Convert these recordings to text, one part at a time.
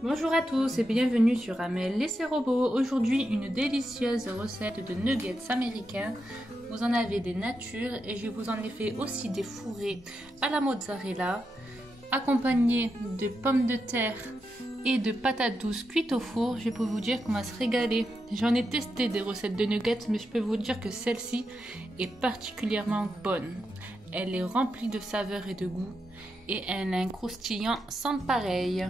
Bonjour à tous et bienvenue sur Amel Laissez Robots. Aujourd'hui, une délicieuse recette de nuggets américains. Vous en avez des natures et je vous en ai fait aussi des fourrés à la mozzarella, accompagnés de pommes de terre et de patates douces cuites au four. Je peux vous dire qu'on va se régaler. J'en ai testé des recettes de nuggets, mais je peux vous dire que celle-ci est particulièrement bonne. Elle est remplie de saveurs et de goût et elle a un croustillant sans pareil.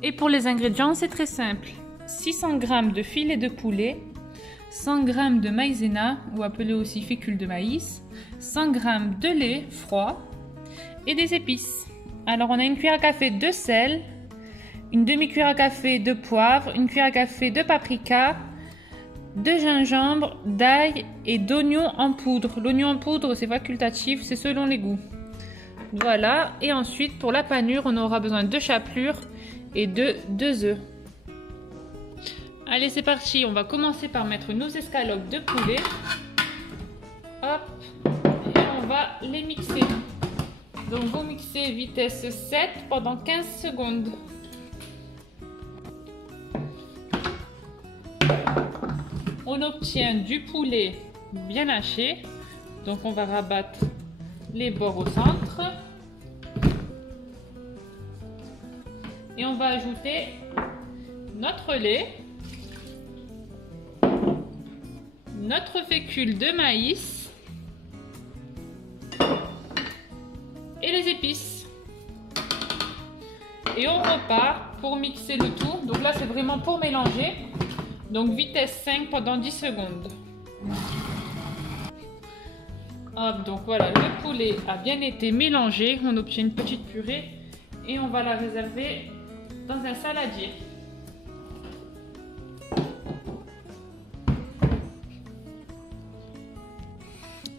Et pour les ingrédients, c'est très simple. 600 g de filet de poulet, 100 g de maïzena, ou appelé aussi fécule de maïs, 100 g de lait froid et des épices. Alors on a une cuillère à café de sel, une demi-cuillère à café de poivre, une cuillère à café de paprika, de gingembre, d'ail et d'oignon en poudre. L'oignon en poudre, c'est facultatif, c'est selon les goûts. Voilà, et ensuite pour la panure, on aura besoin de chapelure et de 2 œufs. Allez, c'est parti, on va commencer par mettre nos escalopes de poulet. Hop, et on va les mixer. Donc vous mixez vitesse 7 pendant 15 secondes. On obtient du poulet bien haché. Donc on va rabattre les bords au centre. Et on va ajouter notre lait, notre fécule de maïs et les épices. Et on repart pour mixer le tout. Donc là, c'est vraiment pour mélanger. Donc vitesse 5 pendant 10 secondes. Hop, donc voilà, le poulet a bien été mélangé. On obtient une petite purée et on va la réserver dans un saladier.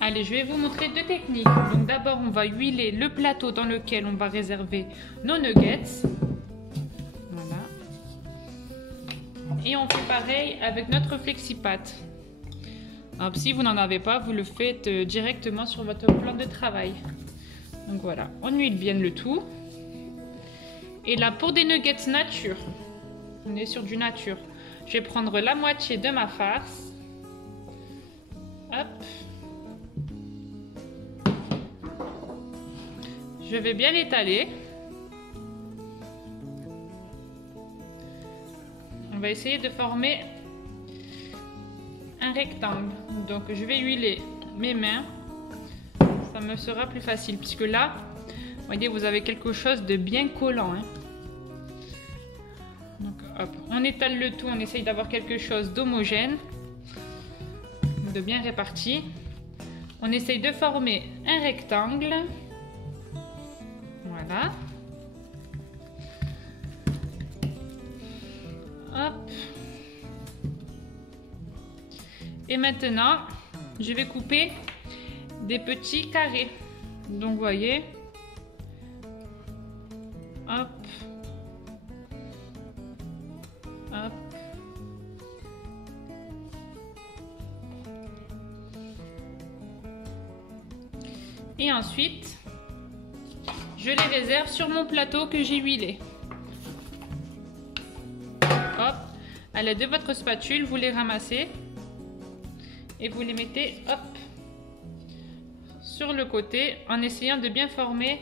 Allez, je vais vous montrer deux techniques. Donc d'abord, on va huiler le plateau dans lequel on va réserver nos nuggets. Voilà. Et on fait pareil avec notre FlexiPat. Alors, si vous n'en avez pas, vous le faites directement sur votre plan de travail. Donc voilà, on huile bien le tout. Et là, pour des nuggets nature, on est sur du nature. Je vais prendre la moitié de ma farce. Hop. Je vais bien l'étaler. On va essayer de former un rectangle. Donc, je vais huiler mes mains. Ça me sera plus facile puisque là, vous voyez, vous avez quelque chose de bien collant. Hein. Donc, hop, on étale le tout, on essaye d'avoir quelque chose d'homogène, de bien réparti. On essaye de former un rectangle. Voilà. Hop. Et maintenant, je vais couper des petits carrés. Donc, vous voyez. Hop. Hop. Et ensuite, je les réserve sur mon plateau que j'ai huilé. Hop. À l'aide de votre spatule, vous les ramassez et vous les mettez, hop, sur le côté en essayant de bien former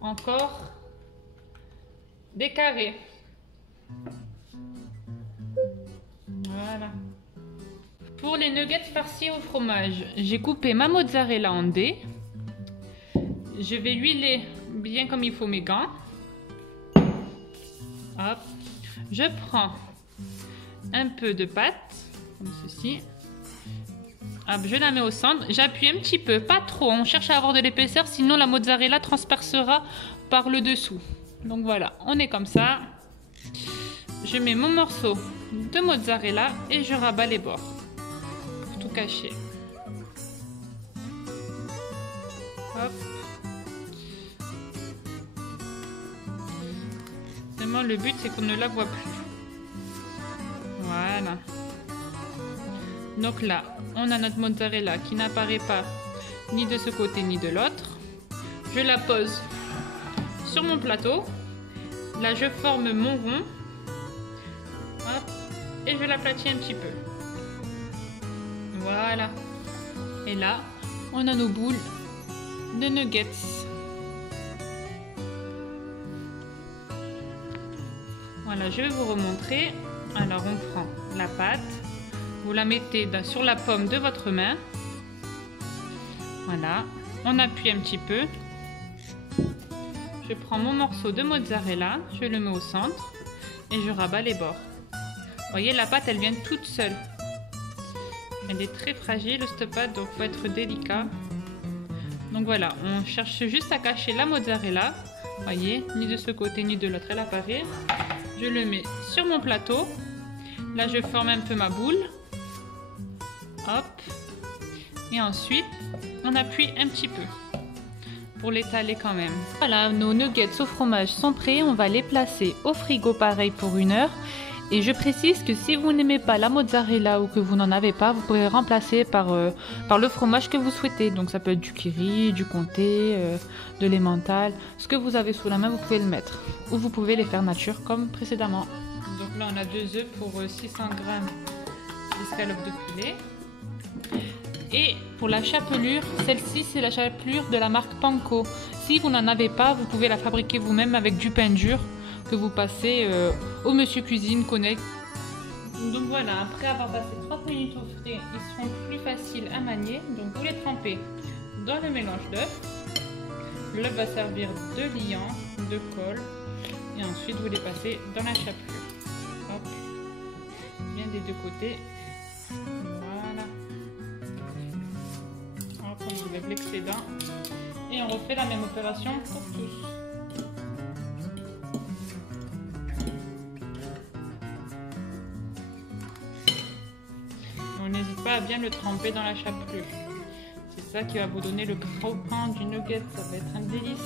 encore des carrés. Voilà. Pour les nuggets farcis au fromage, j'ai coupé ma mozzarella en dés. Je vais huiler bien comme il faut mes gants. Hop. Je prends un peu de pâte, comme ceci. Hop, je la mets au centre. J'appuie un petit peu, pas trop. On cherche à avoir de l'épaisseur, sinon la mozzarella transpercera par le dessous. Donc voilà, on est comme ça. Je mets mon morceau de mozzarella et je rabats les bords pour tout cacher. Hop. Vraiment, le but c'est qu'on ne la voit plus. Voilà. Donc là, on a notre mozzarella qui n'apparaît pas ni de ce côté ni de l'autre. je la pose sur mon plateau. Là, je forme mon rond. Hop, et je l'aplatis un petit peu. Voilà. Et là, on a nos boules de nuggets. Voilà, je vais vous remontrer. Alors, on prend la pâte. Vous la mettez sur la paume de votre main. Voilà. On appuie un petit peu. Je prends mon morceau de mozzarella, je le mets au centre et je rabats les bords. Vous voyez, la pâte, elle vient toute seule. Elle est très fragile, cette pâte, donc il faut être délicat. Donc voilà, on cherche juste à cacher la mozzarella. Vous voyez, ni de ce côté ni de l'autre, elle apparaît. Je le mets sur mon plateau. Là, je forme un peu ma boule. Hop. Et ensuite, on appuie un petit peu pour l'étaler quand même. Voilà, nos nuggets au fromage sont prêts. On va les placer au frigo pareil pour 1 heure. Et je précise que si vous n'aimez pas la mozzarella ou que vous n'en avez pas, vous pouvez remplacer par le fromage que vous souhaitez. Donc ça peut être du Kiri, du Comté, de l'emmental. Ce que vous avez sous la main, vous pouvez le mettre. Ou vous pouvez les faire nature comme précédemment. Donc là, on a 2 œufs pour 600 g d'escalope de poulet. Et pour la chapelure, celle-ci c'est la chapelure de la marque Panko. Si vous n'en avez pas, vous pouvez la fabriquer vous-même avec du pain dur que vous passez au Monsieur Cuisine Connect. Donc voilà, après avoir passé 30 minutes au frais, ils seront plus faciles à manier. Donc vous les trempez dans le mélange d'œufs. L'œuf va servir de liant, de colle. Et ensuite vous les passez dans la chapelure. Hop, bien des deux côtés. On enlève l'excédent et on refait la même opération pour tous. On n'hésite pas à bien le tremper dans la chapelure. C'est ça qui va vous donner le croquant du nugget, ça va être un délice.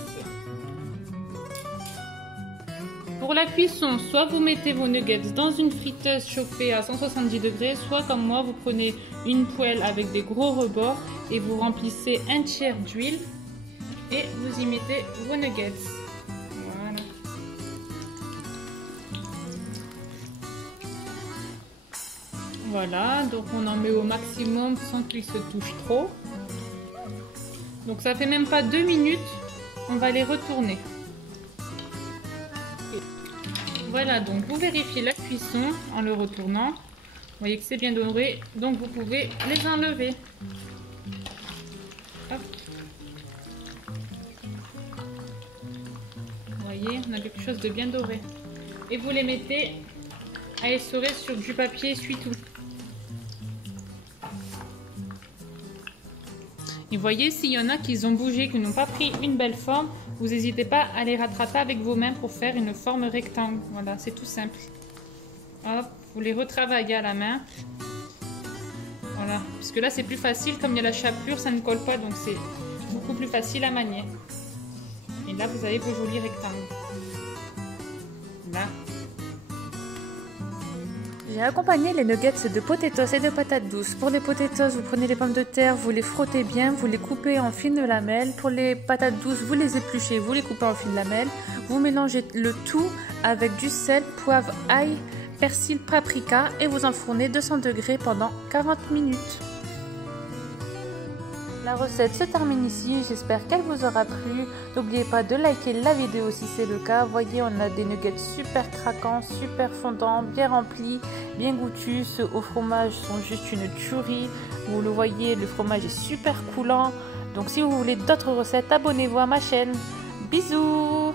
Pour la cuisson, soit vous mettez vos nuggets dans une friteuse chauffée à 170 degrés, soit comme moi, vous prenez une poêle avec des gros rebords et vous remplissez 1/3 d'huile et vous y mettez vos nuggets. Voilà. Voilà, donc on en met au maximum sans qu'ils se touchent trop. Donc ça fait même pas 2 minutes, on va les retourner. Voilà, donc vous vérifiez la cuisson en le retournant. Vous voyez que c'est bien doré, donc vous pouvez les enlever. Hop. Vous voyez, on a quelque chose de bien doré. Et vous les mettez à essorer sur du papier essuie-tout. Et vous voyez, s'il y en a qui ont bougé, qui n'ont pas pris une belle forme, vous n'hésitez pas à les rattraper avec vos mains pour faire une forme rectangle. Voilà, c'est tout simple. Hop, vous les retravaillez à la main. Voilà, parce que là c'est plus facile, comme il y a la chapelure, ça ne colle pas, donc c'est beaucoup plus facile à manier. Et là vous avez vos jolis rectangles. Là. J'ai accompagné les nuggets de potatoes et de patates douces. Pour les potatoes, vous prenez les pommes de terre, vous les frottez bien, vous les coupez en fines lamelles. Pour les patates douces, vous les épluchez, vous les coupez en fines lamelles. Vous mélangez le tout avec du sel, poivre, ail, persil, paprika et vous enfournez 200 degrés pendant 40 minutes. La recette se termine ici, j'espère qu'elle vous aura plu. N'oubliez pas de liker la vidéo si c'est le cas. Voyez, on a des nuggets super craquants, super fondants, bien remplis, bien goûtus. Ceux au fromage sont juste une tuerie. Vous le voyez, le fromage est super coulant. Donc si vous voulez d'autres recettes, abonnez-vous à ma chaîne. Bisous!